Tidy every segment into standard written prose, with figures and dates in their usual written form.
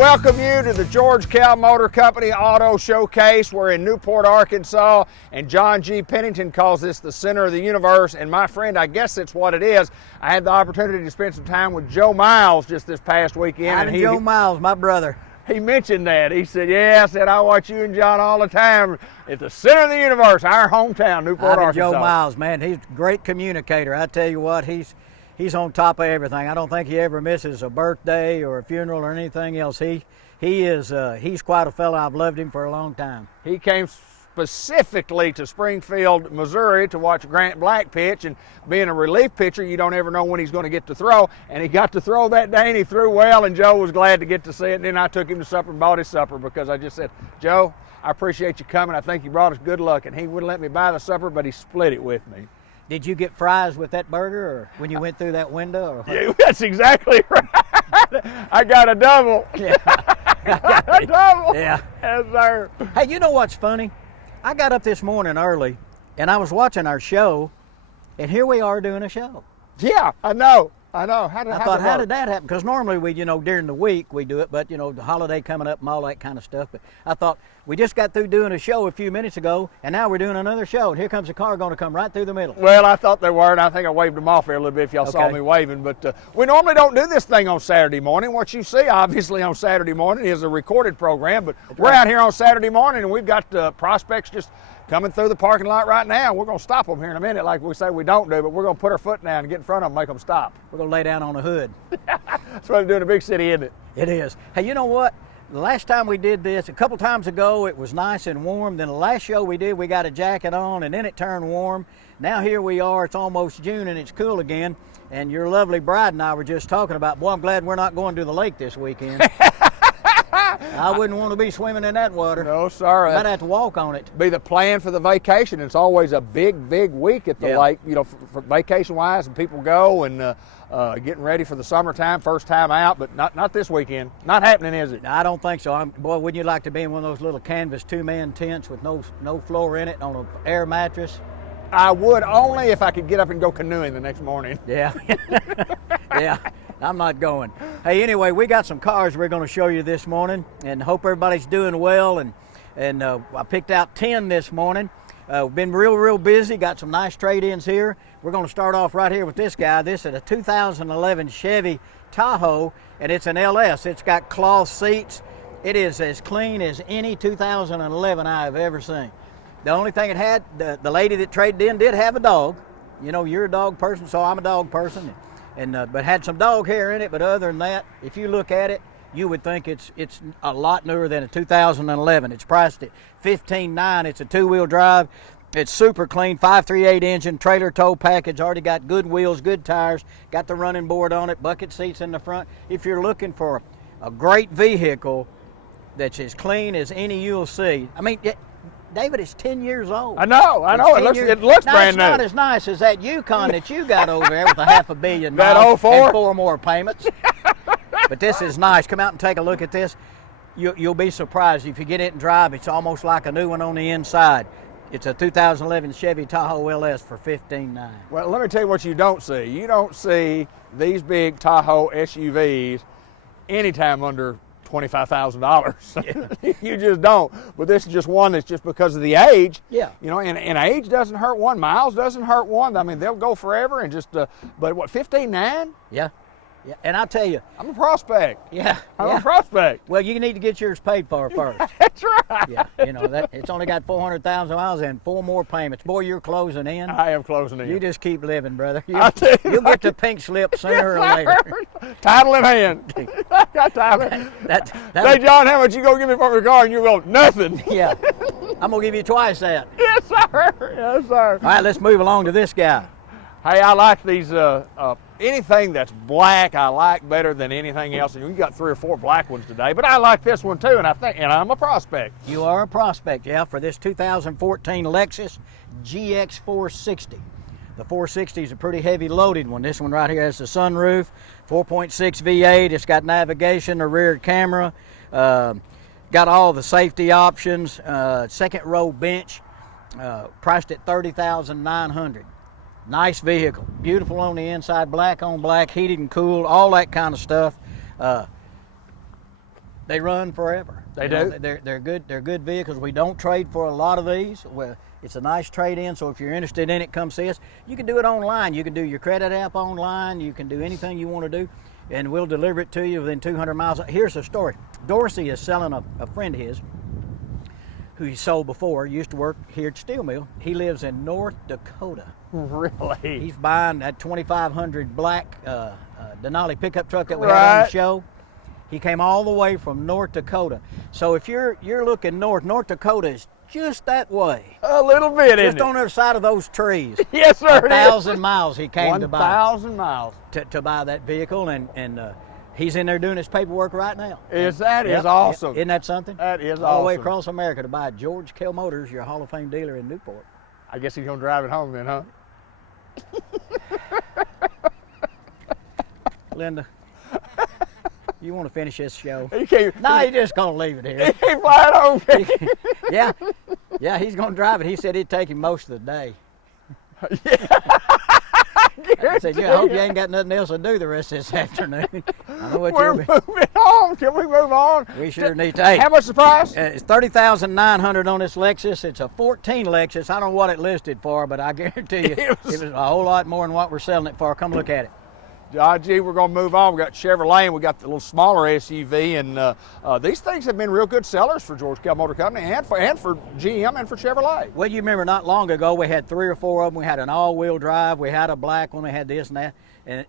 welcome you to the George Kell Motor Company Auto Showcase. We're in Newport, Arkansas, and John G. Pennington calls this the center of the universe. And my friend, I guess that's what it is. I had the opportunity to spend some time with Joe Miles just this past weekend. Joe Miles, my brother. He mentioned that. He said, yeah, I watch you and John all the time at the center of the universe, our hometown, Newport, Arkansas. Joe Miles, man, he's a great communicator. I tell you what, he's on top of everything. I don't think he ever misses a birthday or a funeral or anything else. He's quite a fellow. I've loved him for a long time. He came specifically to Springfield, Missouri to watch Grant Black pitch, and being a relief pitcher, you don't ever know when he's going to get to throw, and he got to throw that day and he threw well, and Joe was glad to get to see it. And then I took him to supper and bought his supper because I just said, Joe, I appreciate you coming. I think you brought us good luck. And he wouldn't let me buy the supper, but he split it with me. Did you get fries with that burger or when you went through that window? Or what? Yeah, that's exactly right. I got a double. Yeah. I got a double. Yeah. Yes, sir. Hey, you know what's funny? I got up this morning early, and I was watching our show, and here we are doing a show. Yeah, I know. How did that happen? Because normally we, during the week we do it, but, the holiday coming up and all that kind of stuff. But I thought we just got through doing a show a few minutes ago, and now we're doing another show, and here comes a car going to come right through the middle. Well, I thought they were, and I think I waved them off there a little bit if y'all saw me waving. But we normally don't do this thing on Saturday morning. What you see, obviously, on Saturday morning is a recorded program, but we're out here on Saturday morning, and we've got prospects just coming through the parking lot right now. We're going to stop them here in a minute like we say we don't do, but we're going to put our foot down and get in front of them and make them stop. We're going to lay down on the hood. That's what they do in a big city, isn't it? It is. Hey, you know what? The last time we did this, a couple times ago, it was nice and warm. Then the last show we did, we got a jacket on, and then it turned warm. Now here we are. It's almost June, and it's cool again. And your lovely bride and I were just talking about, boy, I'm glad we're not going to the lake this weekend. I wouldn't want to be swimming in that water. No, sir. I'd have to walk on it. Be the plan for the vacation. It's always a big week at the lake, for vacation-wise, and people go and getting ready for the summertime, first time out, but not this weekend. Not happening, is it? I don't think so. Boy, wouldn't you like to be in one of those little canvas two-man tents with no floor in it on an air mattress? I would, only if I could get up and go canoeing the next morning. Yeah. Yeah. I'm not going. Hey, anyway, we got some cars we're going to show you this morning, and hope everybody's doing well. And I picked out 10 this morning. We've been real busy. Got some nice trade-ins here. We're going to start off right here with this guy. This is a 2011 Chevy Tahoe, and it's an LS. It's got cloth seats. It is as clean as any 2011 I have ever seen. The only thing it had, the lady that traded in did have a dog. You're a dog person, so I'm a dog person. But had some dog hair in it. But other than that, if you look at it, you would think it's a lot newer than a 2011. It's priced at $15,900. It's a two-wheel drive. It's super clean, 538 engine, trailer tow package. Already got good wheels, good tires. Got the running board on it, bucket seats in the front. If you're looking for a great vehicle that's as clean as any you'll see, David, it's 10 years old. I know. It looks brand new. It's not as nice as that Yukon that you got over there with a $500 million that miles 04? and 4 more payments. But this is nice. Come out and take a look at this. You'll be surprised. If you get it and drive, it's almost like a new one on the inside. It's a 2011 Chevy Tahoe LS for $15,900. Well, let me tell you what you don't see. You don't see these big Tahoe SUVs anytime under $25,000. Yeah. You just don't. But this is just one that's just because of the age. Yeah. And age doesn't hurt one. Miles doesn't hurt one. I mean, they'll go forever and just, but what, $15,900? Yeah. Yeah, and I'll tell you. I'm a prospect. Yeah. I'm a prospect. Well, you need to get yours paid for first. That's right. Yeah. It's only got 400,000 miles and 4 more payments. Boy, you're closing in. I am closing in. You just keep living, brother. I'll tell you, you'll get the pink slip sooner or later. Title in hand. I got title. Say, John, how much you gonna give me for your car? And you go, nothing. Yeah. I'm gonna give you twice that. Yes, sir. Yes, sir. All right, let's move along to this guy. Hey, I like these, anything that's black I like better than anything else. And we got 3 or 4 black ones today, but I like this one too, and I'm a prospect. You are a prospect, yeah, for this 2014 Lexus GX 460. The 460 is a pretty heavy loaded one. This one right here has the sunroof, 4.6 V8. It's got navigation, a rear camera, got all the safety options, second row bench, priced at $30,900. Nice vehicle, beautiful on the inside, black on black, heated and cooled, all that kind of stuff. The They run forever. They do. They're good. They're good vehicles. We don't trade for a lot of these. Well, it's a nice trade-in. So if you're interested in it, come see us. You can do it online. You can do your credit app online. You can do anything you want to do, and we'll deliver it to you within 200 miles. Here's the story. Dorsey is selling a friend of his who he sold before. Used to work here at Steel Mill. He lives in North Dakota. Really? He's buying that 2500 black Denali pickup truck that we had on the show. He came all the way from North Dakota. So if you're looking North Dakota is just that way. A little bit, isn't it? Just on the other side of those trees. Yes, sir. 1,000 miles he came to buy. 1,000 miles. To buy that vehicle, and he's in there doing his paperwork right now. Is awesome. Isn't that something? That is all the way awesome. across America to buy George Kell Motors, your Hall of Fame dealer in Newport. I guess he's going to drive it home then, huh? Linda, you want to finish this show? He can't. No, you're just going to leave it here. He can't fly it home. Yeah, he's going to drive it. He said it'd take him most of the day. I said, I hope you ain't got nothing else to do the rest of this afternoon. I know what We're moving on. Can we move on? We sure need to. Hey, how much the price? It's $30,900 on this Lexus. It's a 14 Lexus. I don't know what it listed for, but I guarantee you it was a whole lot more than what we're selling it for. Come look at it. John G, we're going to move on. We got Chevrolet, and we got the little smaller SUV, and these things have been real good sellers for George Kell Motor Company and for GM and for Chevrolet. Well, you remember not long ago we had 3 or 4 of them. We had an all-wheel drive. We had a black one. We had this and that,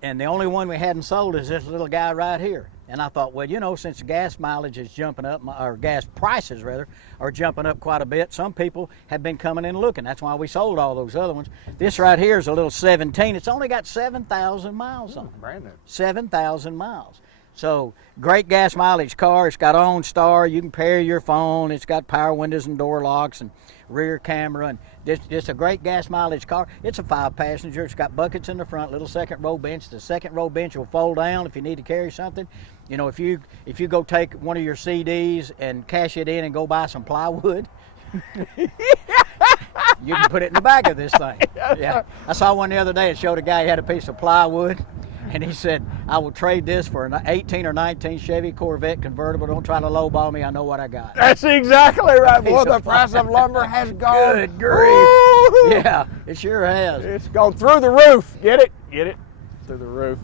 and the only one we hadn't sold is this little guy right here. And I thought, well, since gas mileage is jumping up, or gas prices rather, are jumping up quite a bit, some people have been coming in looking. That's why we sold all those other ones. This right here is a little 17. It's only got 7,000 miles on it. Brand new. 7,000 miles. So great gas mileage car. It's got OnStar. You can pair your phone. It's got power windows and door locks and rear camera, and it's a great gas mileage car. It's a 5-passenger. It's got buckets in the front, little second row bench. The second row bench will fold down if you need to carry something. If you go take one of your CDs and cash it in and go buy some plywood, you can put it in the back of this thing. Yeah, I saw one the other day. It showed a guy who had a piece of plywood, and he said, "I will trade this for an 18 or 19 Chevy Corvette convertible. Don't try to lowball me. I know what I got." That's exactly right. Boy, the price of lumber has gone. Good grief. Yeah, it sure has. It's gone through the roof. Get it? Get it? Through the roof.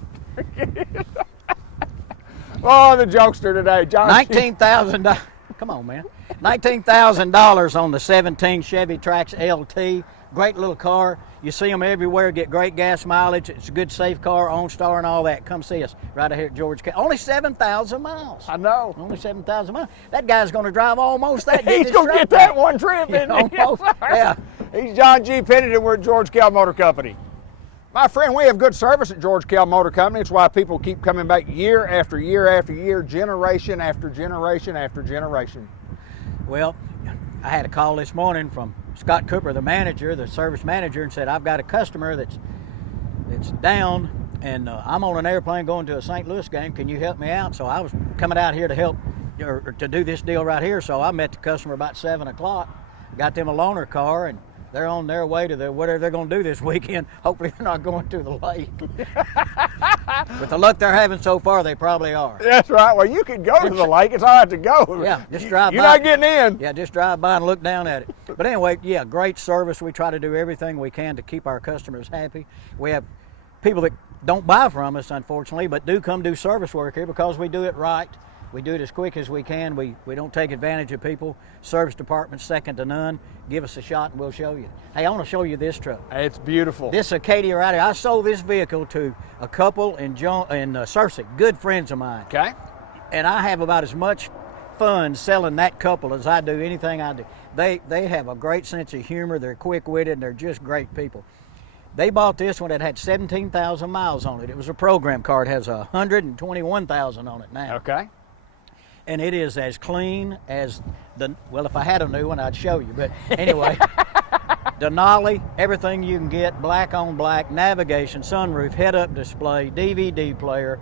Oh, the jokester today, John. $19,000. Come on, man. $19,000 on the 17 Chevy Trax LT. Great little car. You see them everywhere. Get great gas mileage. It's a good, safe car, OnStar and all that. Come see us right here at George Kell. Only 7,000 miles. I know. Only 7,000 miles. That guy's going to drive almost that. He's going to get that one trip, isn't he? Almost. Yeah. He's John G. Pennington. We're at George Kell Motor Company. My friend, we have good service at George Kell Motor Company. It's why people keep coming back year after year after year, generation after generation after generation. Well, I had a call this morning from Scott Cooper, the manager, the service manager, and said, I've got a customer that's down, and I'm on an airplane going to a St. Louis game. Can you help me out? So I was coming out here to help, or to do this deal right here. So I met the customer about 7 o'clock, got them a loaner car, and they're on their way to whatever they're going to do this weekend. Hopefully they're not going to the lake. With the luck they're having so far, they probably are. That's right. Well, you can go to the lake. It's all right to go. Yeah, just drive by. You're not getting in. Yeah, just drive by and look down at it. But anyway, yeah, great service. We try to do everything we can to keep our customers happy. We have people that don't buy from us, unfortunately, but do come do service work here because we do it right. We do it as quick as we can. We don't take advantage of people. Service department's second to none. Give us a shot and we'll show you. Hey, I want to show you this truck. It's beautiful. This Acadia right here. I sold this vehicle to a couple in Searcy, good friends of mine. Okay. And I have about as much fun selling that couple as I do anything I do. They have a great sense of humor. They're quick-witted and they're just great people. They bought this one that had 17,000 miles on it. It was a program car. It has 121,000 on it now. Okay. And it is as clean as well, if I had a new one, I'd show you. But anyway, Denali, everything you can get, black on black, navigation, sunroof, head-up display, DVD player,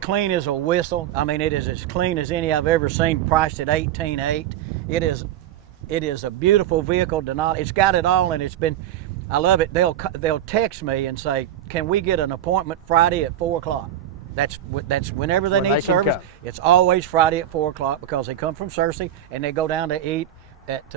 clean as a whistle. I mean, it is as clean as any I've ever seen, priced at $18,800. It is a beautiful vehicle, Denali. It's got it all, and I love it. They'll text me and say, can we get an appointment Friday at 4 o'clock? That's whenever they When need they can service. come. It's always Friday at 4 o'clock because they come from Searcy and they go down to eat at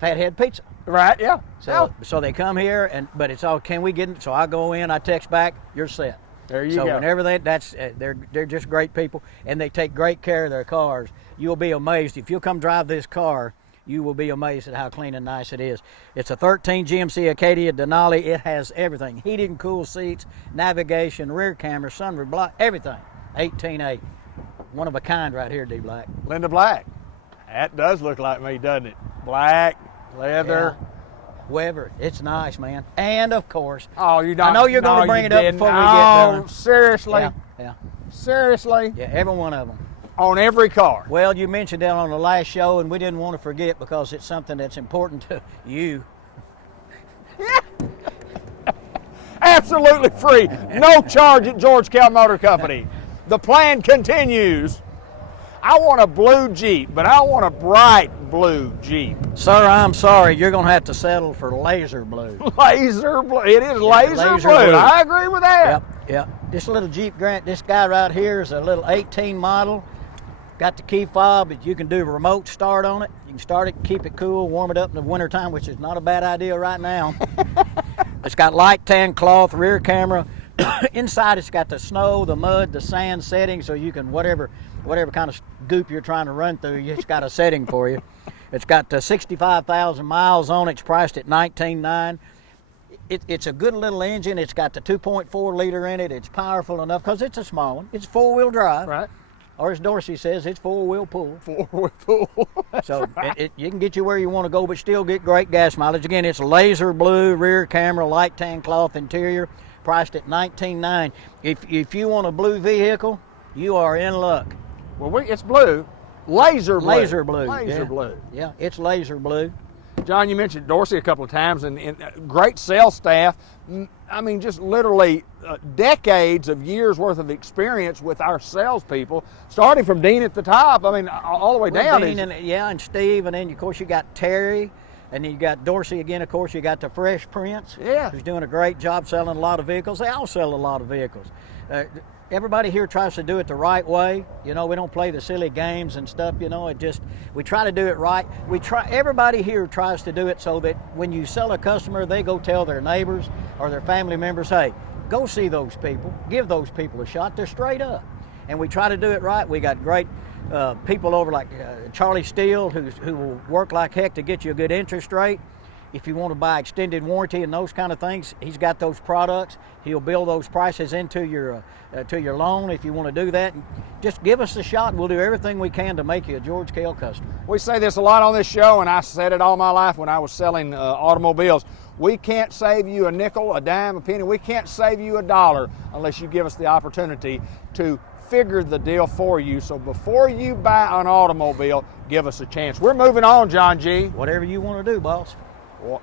Fathead Pizza. Right? Yeah. So they come here, but it's all, can we get it? So I go in, I text back, you're set. There you so go. Whenever they're just great people, and they take great care of their cars. You'll be amazed. If you'll come drive this car, you will be amazed at how clean and nice it is. It's a 13 GMC Acadia Denali. It has everything: heated and cool seats, navigation, rear camera, sunroof, block, everything. 18.8. One of a kind right here, D Black. Linda Black. That does look like me, doesn't it? Black, leather. Yeah. Weber, it's nice, man. And of course, Oh, you don't. I know you're going to bring it up didn't. before we get done. Seriously? Yeah. Seriously? Yeah, every one of them. On every car. Well, you mentioned that on the last show, and we didn't want to forget because it's something that's important to you. Absolutely free. No charge at George Kell Motor Company. The plan continues. I want a blue Jeep, but I want a bright blue Jeep. Sir, I'm sorry. You're going to have to settle for laser blue. Laser blue. It is laser laser blue. blue. I agree with that. Yep. This little Jeep Grant, this guy right here is a little 18 model. Got the key fob, but you can do a remote start on it. You can start it, keep it cool, warm it up in the wintertime, which is not a bad idea right now. It's got light tan cloth, rear camera. Inside it's got the snow, the mud, the sand setting, so you can whatever kind of goop you're trying to run through, it's got a setting for you. It's got 65,000 miles on it. It's priced at $19,900. It's a good little engine. It's got the 2.4 liter in it. It's powerful enough because it's a small one. It's four-wheel drive. Right. Or as Dorsey says, it's four-wheel pull. Four-wheel pull. So you can get you where you want to go, but still get great gas mileage. Again, it's laser blue, rear camera, light tan cloth interior, priced at $19,900. If you want a blue vehicle, you are in luck. Well, it's blue. Laser blue. Laser blue. Laser yeah. blue. Yeah, it's laser blue. John, you mentioned Dorsey a couple of times, and great sales staff. I mean, just literally decades of years worth of experience with our salespeople, starting from Dean at the top. I mean, all the way down. Dean and Steve, and then of course you got Terry, and then you got Dorsey again. Of course, you got the Fresh Prince. Yeah. Who's doing a great job selling a lot of vehicles. They all sell a lot of vehicles. Everybody here tries to do it the right way. You know, we don't play the silly games and stuff. You know, we try to do it right. Everybody here tries to do it so that when you sell a customer, they go tell their neighbors or their family members, hey, go see those people. Give those people a shot. They're straight up. And we try to do it right. We got great people over like Charlie Steele who will work like heck to get you a good interest rate. If you want to buy extended warranty and those kind of things, he's got those products. He'll build those prices into your loan if you want to do that. Just give us a shot and we'll do everything we can to make you a George Kell customer. We say this a lot on this show, and I said it all my life when I was selling automobiles. We can't save you a nickel, a dime, a penny. We can't save you $1 unless you give us the opportunity to figure the deal for you. So before you buy an automobile, give us a chance. We're moving on, John G. Whatever you want to do, boss. Well,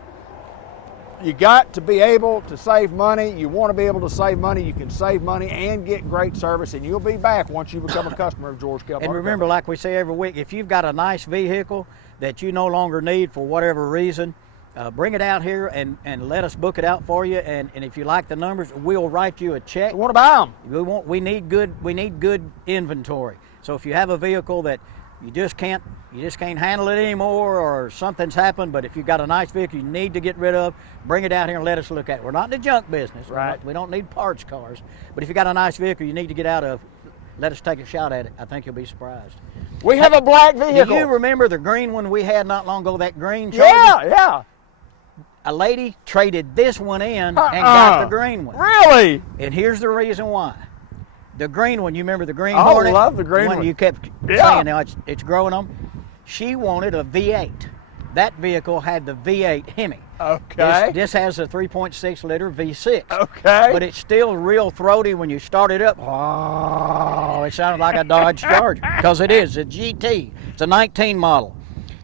you got to be able to save money. You want to be able to save money. You can save money and get great service, and you'll be back once you become a customer of George Kell. And remember, like we say every week, if you've got a nice vehicle that you no longer need for whatever reason, bring it out here and let us book it out for you. And if you like the numbers, we'll write you a check. We want to buy them. We need good inventory. So if you have a vehicle that you just can't handle it anymore, or something's happened, but if you've got a nice vehicle you need to get rid of, bring it out here and let us look at it. We're not in the junk business. Right. We don't need parts cars. But if you got a nice vehicle you need to get out of, let us take a shot at it. I think you'll be surprised. We have a black vehicle. Do you remember the green one we had not long ago, that green Charger? Yeah. A lady traded this one in and got the green one. Really? And here's the reason why. The green one, you remember the green Oh, Hornet? I love the green one. one. You kept saying now it's growing on. She wanted a V8. That vehicle had the V8 Hemi. Okay. This has a 3.6 liter V6. Okay. But it's still real throaty when you start it up. Oh, it sounded like a Dodge Charger. Because it is, a GT. It's a 19 model.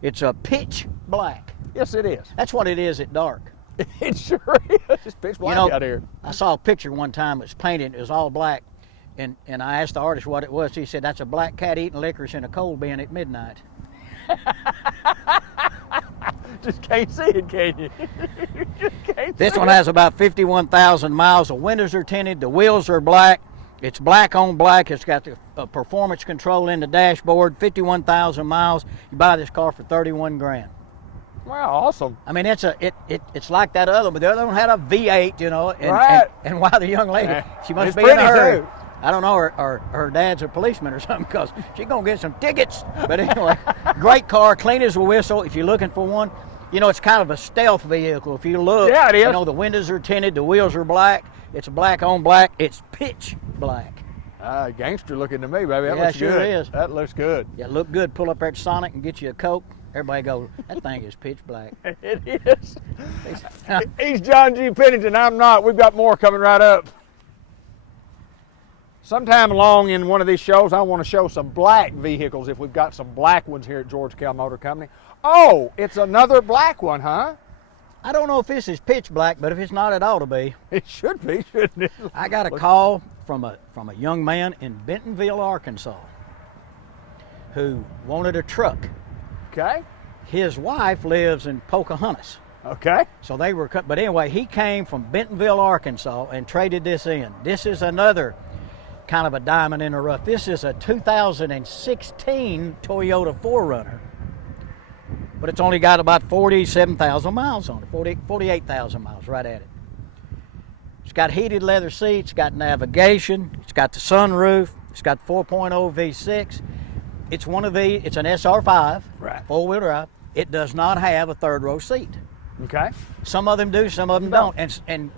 It's a pitch black. Yes, it is. That's what it is at dark. It sure is. It's pitch black out here. I saw a picture one time. It was painted. It was all black. And I asked the artist what it was. He said, that's a black cat eating licorice in a coal bin at midnight. Just can't see it, can you? Just can't This see one it. has about 51,000 miles. The windows are tinted. The wheels are black. It's black on black. It's got the performance control in the dashboard. 51,000 miles. You buy this car for 31 grand. Wow, awesome. I mean, it's like that other one, but the other one had a V8, you know. And, right. And why the young lady, she must It's be in a pretty, hurry. too. I don't know, her dad's a policeman or something, because she's going to get some tickets. But anyway, great car, clean as a whistle if you're looking for one. You know, it's kind of a stealth vehicle. If you look, yeah, it is. You know, the windows are tinted, the wheels are black. It's black on black. It's pitch black. Gangster looking to me, baby. That Yeah, looks sure good. is. That looks good. Yeah, look good. Pull up there at Sonic and get you a Coke. Everybody goes, that thing is pitch black. It is. He's John G. Pennington. I'm not. We've got more coming right up. Sometime along in one of these shows, I want to show some black vehicles if we've got some black ones here at George Kell Motor Company. Oh, it's another black one, huh? I don't know if this is pitch black, but if it's not, it ought to be. It should be, shouldn't it? I got a call from a young man in Bentonville, Arkansas, who wanted a truck. Okay. His wife lives in Pocahontas. Okay. So they were, but anyway, he came from Bentonville, Arkansas, and traded this in. This is another kind of a diamond in the rough. This is a 2016 Toyota 4Runner. But it's only got about 47,000 miles on it, 48,000 miles right at it. It's got heated leather seats, it's got navigation, it's got the sunroof, it's got 4.0 V6. It's it's an SR5, right, four-wheel drive. It does not have a third row seat. Okay. Some of them do, some of them don't. And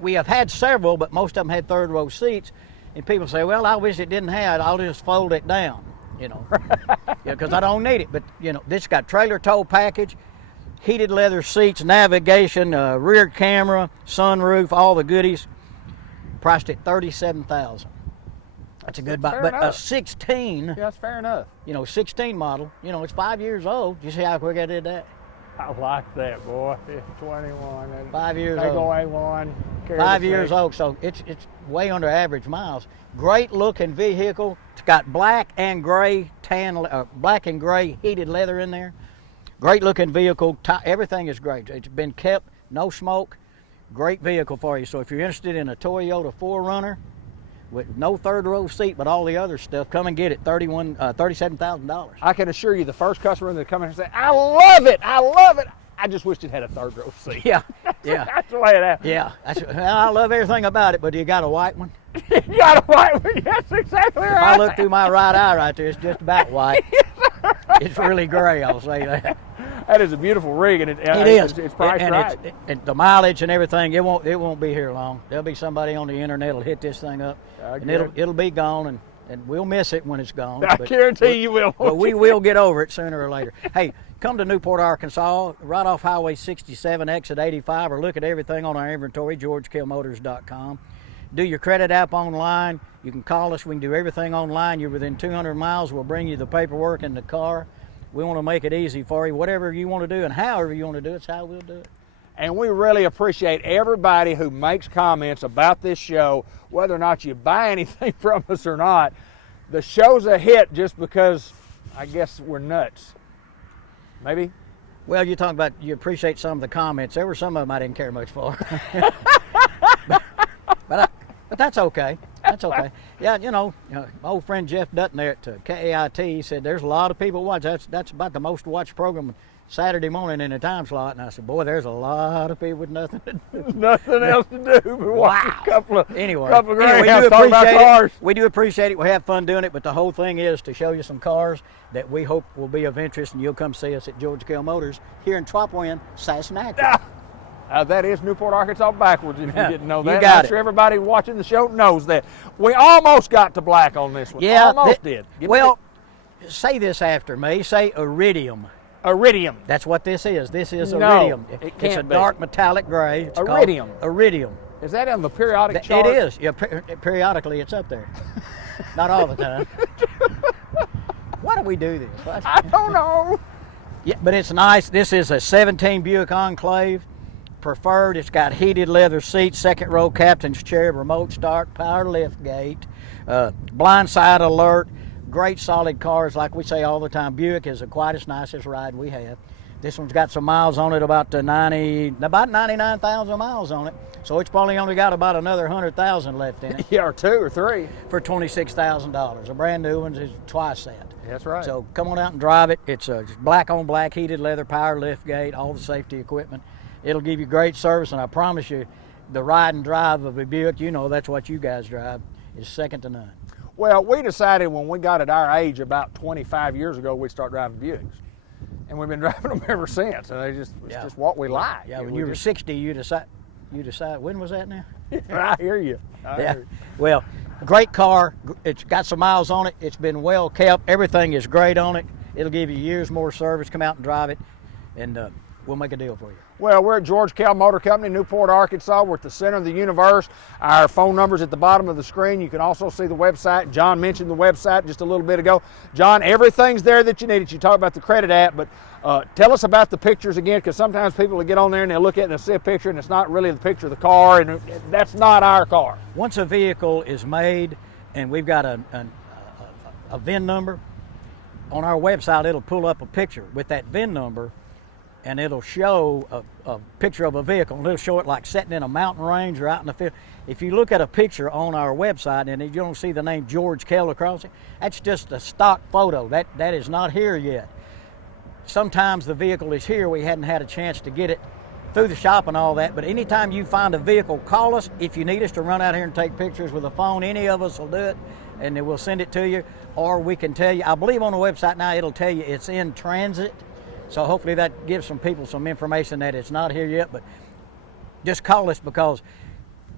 we have had several, but most of them had third row seats. And people say, well, I wish it didn't have it. I'll just fold it down, you know, because I don't need it. But, you know, this got trailer tow package, heated leather seats, navigation, rear camera, sunroof, all the goodies. Priced at $37,000. That's a good buy. But a 16, yeah, that's fair enough. You know, 16 model, you know, it's 5 years old. You see how quick I did that? I like that, boy. It's 21. 5 years old. old. A1. 5 years old, so it's way under average miles. Great looking vehicle. It's got black and gray black and gray heated leather in there. Great looking vehicle. Everything is great. It's been kept, no smoke. Great vehicle for you. So if you're interested in a Toyota 4Runner with no third row seat, but all the other stuff, come and get it. $37,000. I can assure you, the first customer that come in and say, "I love it, I love it. I just wished it had a third row seat." Yeah, yeah. That's the way it happens. Yeah, I love everything about it, but you got a white one? You got a white one. That's exactly right. If I look through my right eye right there, it's just about white. It's really gray, I'll say that. That is a beautiful rig, and it is. It's priced right. And the mileage and everything, it won't be here long. There'll be somebody on the internet will hit this thing up, and it'll be gone, and we'll miss it when it's gone. I guarantee you will. But we will get over it sooner or later. Hey, come to Newport, Arkansas, right off Highway 67, exit 85, or look at everything on our inventory, GeorgeKellMotors.com. Do your credit app online. You can call us. We can do everything online. You're within 200 miles. We'll bring you the paperwork in the car. We want to make it easy for you. Whatever you want to do and however you want to do it's how we'll do it. And we really appreciate everybody who makes comments about this show, whether or not you buy anything from us or not. The show's a hit just because I guess we're nuts. Maybe? Well, you're talking about you appreciate some of the comments. There were some of them I didn't care much for. But that's okay. That's okay. Yeah, you know, my old friend Jeff Dutton there at KAIT, he said there's a lot of people watch. That's about the most watched program Saturday morning in the time slot. And I said, boy, there's a lot of people with nothing to do. Nothing else to do but watch a couple of greyhounds talk about cars. We do appreciate it. We have fun doing it, but the whole thing is to show you some cars that we hope will be of interest, and you'll come see us at George Kell Motors here in Tropwin, Sassanac. That is Newport, Arkansas backwards, if you didn't know that. You got I'm sure everybody watching the show knows that. We almost got to black on this one. Yeah, almost did. Say this after me. Say iridium. Iridium. That's what this is. This is No, iridium. it's a dark metallic gray. It's iridium. Called iridium. Is that on the periodic chart? It is. Yeah, periodically it's up there. Not all the time. Why do we do this? I don't know. Yeah, but it's nice. This is a 17 Buick Enclave. Preferred. It's got heated leather seats, second row captain's chair, remote start, power lift gate, blind side alert. Great solid cars, like we say all the time. Buick is the quietest, nicest ride we have. This one's got some miles on it, about 99,000 miles on it. So it's probably only got about another 100,000 left in it. Yeah, or 2 or 3. For $26,000. A brand new one is twice that. That's right. So come on out and drive it. It's black on black, heated leather, power lift gate, all the safety equipment. It'll give you great service, and I promise you, the ride and drive of a Buick, you know that's what you guys drive, is second to none. Well, we decided when we got at our age about 25 years ago, we'd start driving Buicks. And we've been driving them ever since. And it's just what we like. Yeah, when you were 60, you decide, when was that now? I hear you. I hear you. Well, great car. It's got some miles on it. It's been well kept. Everything is great on it. It'll give you years more service. Come out and drive it, and we'll make a deal for you. Well, we're at George Kell Motor Company, Newport, Arkansas. We're at the center of the universe. Our phone number's at the bottom of the screen. You can also see the website. John mentioned the website just a little bit ago. John, everything's there that you needed. You talked about the credit app, but tell us about the pictures again, because sometimes people will get on there and they'll look at it and they'll see a picture and it's not really the picture of the car, and that's not our car. Once a vehicle is made and we've got a VIN number, on our website it'll pull up a picture with that VIN number, and it'll show a picture of a vehicle, and it'll show it like sitting in a mountain range or out in the field. If you look at a picture on our website and you don't see the name George Kell across it, that's just a stock photo. That is not here yet. Sometimes the vehicle is here. We hadn't had a chance to get it through the shop and all that, but anytime you find a vehicle, call us. If you need us to run out here and take pictures with a phone, any of us will do it, and then we'll send it to you, or we can tell you. I believe on the website now it'll tell you it's in transit. So hopefully that gives some people some information that it's not here yet, but just call us, because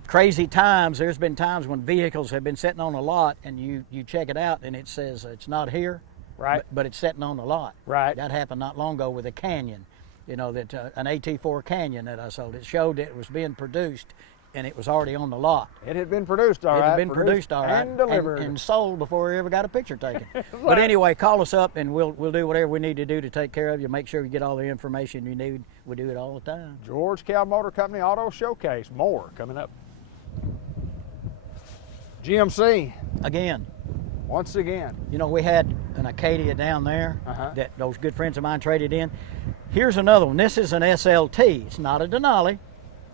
crazy times, there's been times when vehicles have been sitting on a lot and you check it out and it says it's not here, right? But it's sitting on the lot. Right. That happened not long ago with a Canyon, you know, that an AT4 Canyon that I sold. It showed that it was being produced and it was already on the lot. It had been produced all right. It had been produced all right. And delivered. And sold before we ever got a picture taken. Right. But anyway, call us up and we'll do whatever we need to do to take care of you. Make sure you get all the information you need. We do it all the time. George Kell Motor Company Auto Showcase. More coming up. GMC. Again. Once again. You know, we had an Acadia down there that those good friends of mine traded in. Here's another one. This is an SLT. It's not a Denali.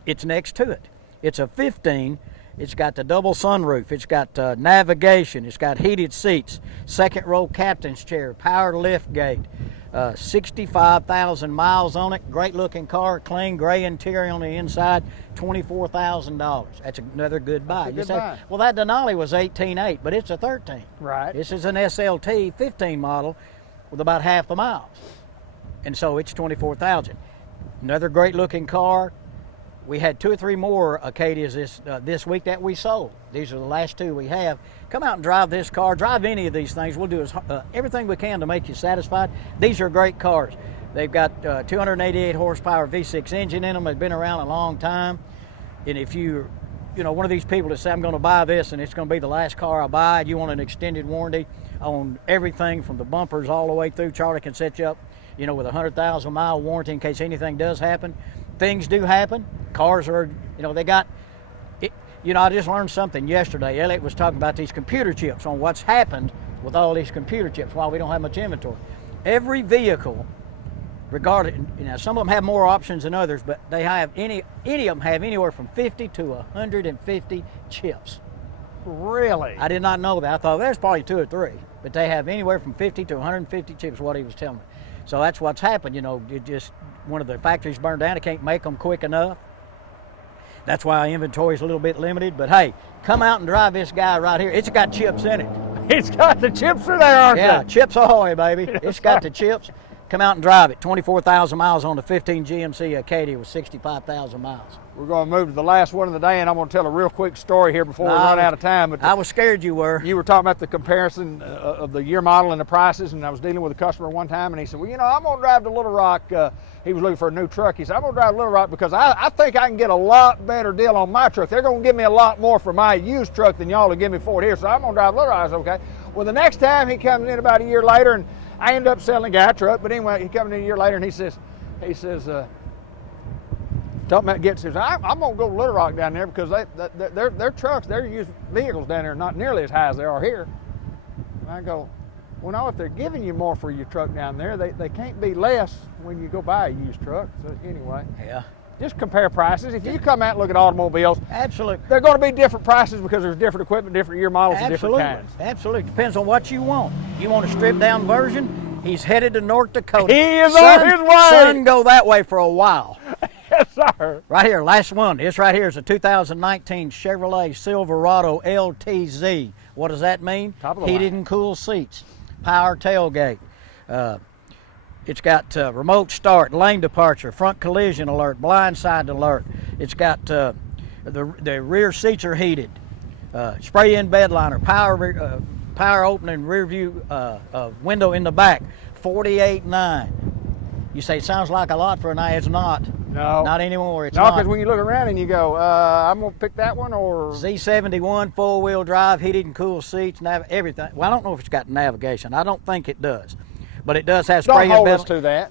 It's next to it. It's a 15. It's got the double sunroof. It's got navigation. It's got heated seats, second row captain's chair, power lift gate, 65,000 miles on it. Great looking car, clean gray interior on the inside, $24,000. That's another good buy. That's a good buy. Well, that Denali was 18.8, but it's a 13. Right. This is an SLT 15 model with about half the miles. And so it's $24,000. Another great looking car. We had 2 or 3 more Acadias this week that we sold. These are the last 2 we have. Come out and drive this car. Drive any of these things. We'll do everything we can to make you satisfied. These are great cars. They've got 288 horsepower V6 engine in them. They've been around a long time. And if you know, one of these people that say, I'm going to buy this and it's going to be the last car I buy, you want an extended warranty on everything from the bumpers all the way through. Charlie can set you up, you know, with a 100,000 mile warranty in case anything does happen. Things do happen. Cars are, you know, they got, you know, I just learned something yesterday. Elliot was talking about these computer chips, on what's happened with all these computer chips, why we don't have much inventory. Every vehicle, regardless, you know, some of them have more options than others, but they have any of them have anywhere from 50 to 150 chips. Really? I did not know that. I thought there's probably 2 or 3, but they have anywhere from 50 to 150 chips, what he was telling me. So that's what's happened, you know, it just, one of the factories burned down. They can't make them quick enough. That's why our inventory is a little bit limited. But hey, come out and drive this guy right here. It's got chips in it. It's got the chips are there, aren't Yeah, they? chips ahoy, baby. It's got the chips. Come out and drive it. 24,000 miles on the 15 GMC Acadia with 65,000 miles. We're going to move to the last one of the day, and I'm going to tell a real quick story here before we run out of time. But I was scared you were. You were talking about the comparison of the year model and the prices, and I was dealing with a customer one time, and he said, well, you know, I'm going to drive to Little Rock. He was looking for a new truck. He said, I'm going to drive to Little Rock because I think I can get a lot better deal on my truck. They're going to give me a lot more for my used truck than y'all will give me for it here, so I'm going to drive to Little Rock. I said, okay. Well, the next time he comes in about a year later, and I end up selling a guy a truck, but anyway, he comes in a year later, and he says, talking about getting, says, I'm going to go to Little Rock down there because their trucks, their used vehicles down there are not nearly as high as they are here. And I go, Well, no, if they're giving you more for your truck down there, they can't be less when you go buy a used truck. So anyway, Yeah. just compare prices. If you come out and look at automobiles, Absolutely. they're going to be different prices because there's different equipment, different year models, and different kinds. Absolutely. Depends on what you want. You want a stripped down version? He's headed to North Dakota. He is on his way. Son, go that way for a while. Yes, sir. Right here, last one. This right here is a 2019 Chevrolet Silverado LTZ. What does that mean? Top of the Heated line. and cooled seats, power tailgate. It's got remote start, lane departure, front collision alert, blind side alert. It's got the rear seats are heated, spray-in bed liner, power opening rear view window in the back, 48.9. You say it sounds like a lot for an eye. It's not. No. Not anymore. It's No, not. because when you look around and you go, I'm going to pick that one or... Z71 four-wheel drive, heated and cooled seats, everything. Well, I don't know if it's got navigation. I don't think it does, but it does have spray-in Don't hold bed. us to that.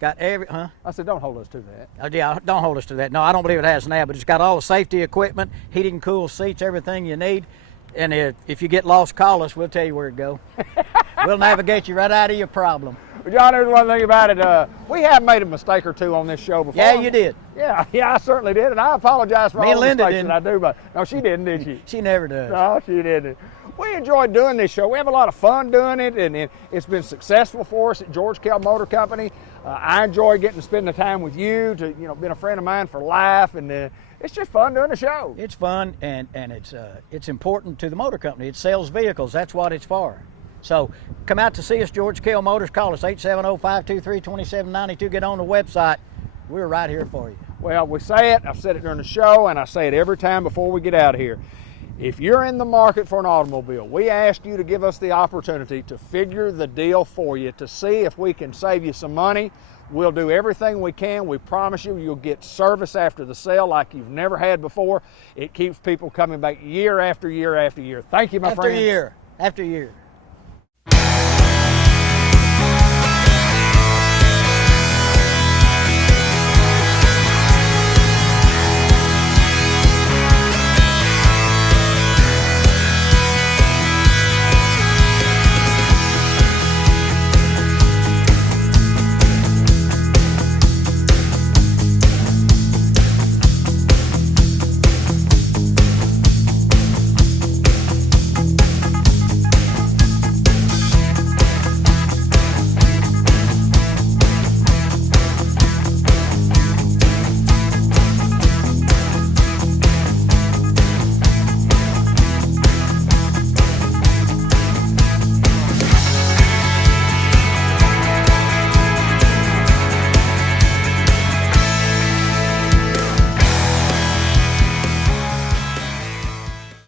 Got every, huh? I said, don't hold us to that. Yeah, don't hold us to that. No, I don't believe it has nav, but it's got all the safety equipment, heated and cooled seats, everything you need. And if you get lost, call us. We'll tell you where to go. We'll navigate you right out of your problem. But John, there's one thing about it. We have made a mistake or two on this show before. Yeah, you did. Yeah, I certainly did, and I apologize for Me all and the Linda mistakes didn't. that I do. But no, she didn't, did she? She never does. No, she didn't. We enjoyed doing this show. We have a lot of fun doing it, and it's been successful for us at George Kell Motor Company. I enjoy getting to spend the time with you, being a friend of mine for life, and it's just fun doing the show. It's fun, and it's important to the motor company. It sells vehicles. That's what it's for. So come out to see us, George Kell Motors. Call us 870-523-2792. Get on the website. We're right here for you. Well, we say it. I've said it during the show, and I say it every time before we get out of here. If you're in the market for an automobile, we ask you to give us the opportunity to figure the deal for you, to see if we can save you some money. We'll do everything we can. We promise you, you'll get service after the sale like you've never had before. It keeps people coming back year after year after year. Thank you, my friend. After year.